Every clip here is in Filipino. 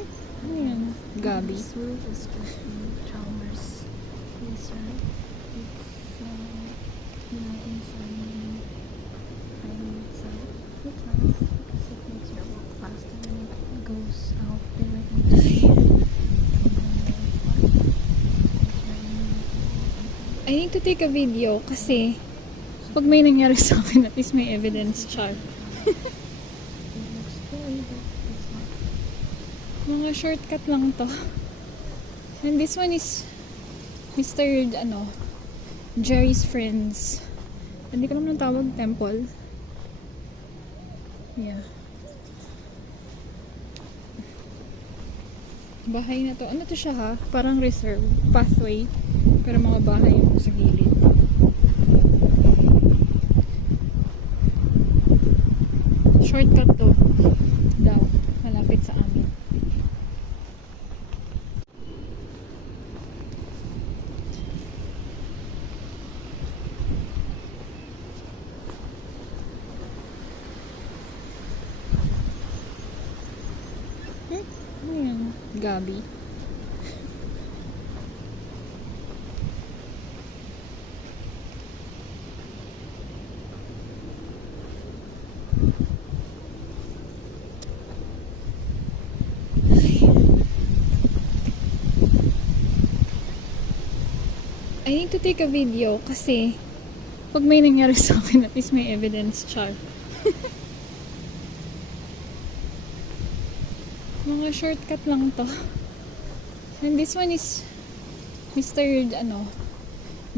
Ano yan? Gabi. This word is just Chalmers. Yes, right? It's inside the iron itself. It's nice because it makes your walk faster and it goes out directly to the I need to take a video kasi pag may nangyari sa akin, at least may evidence, char. It looks scary, but it's not. Mga shortcut lang to. And this one is Mr. Jerry's Friends. Hindi ko naman ang tawag, temple. Yeah. Bahay na to. Ano to siya ha? Parang reserve. Pathway. Pero mga bahay yung sa gilid. Shortcut to. Daw. Malapit sa amin. Ano yan? Gabi. I need to take a video kasi pag may nangyari sa akin, at least may evidence, char. Mga shortcut lang to. And this one is Mr.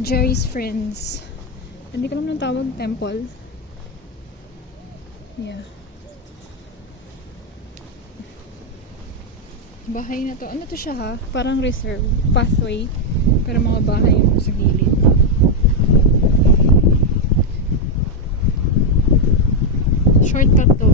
Jerry's Friends. Hindi ko naman ang tawag, temple. Yeah. Bahay na to. Ano to siya ha? Parang reserve. Pathway. Pero mga bahay yung sa gilid. Shortcut to.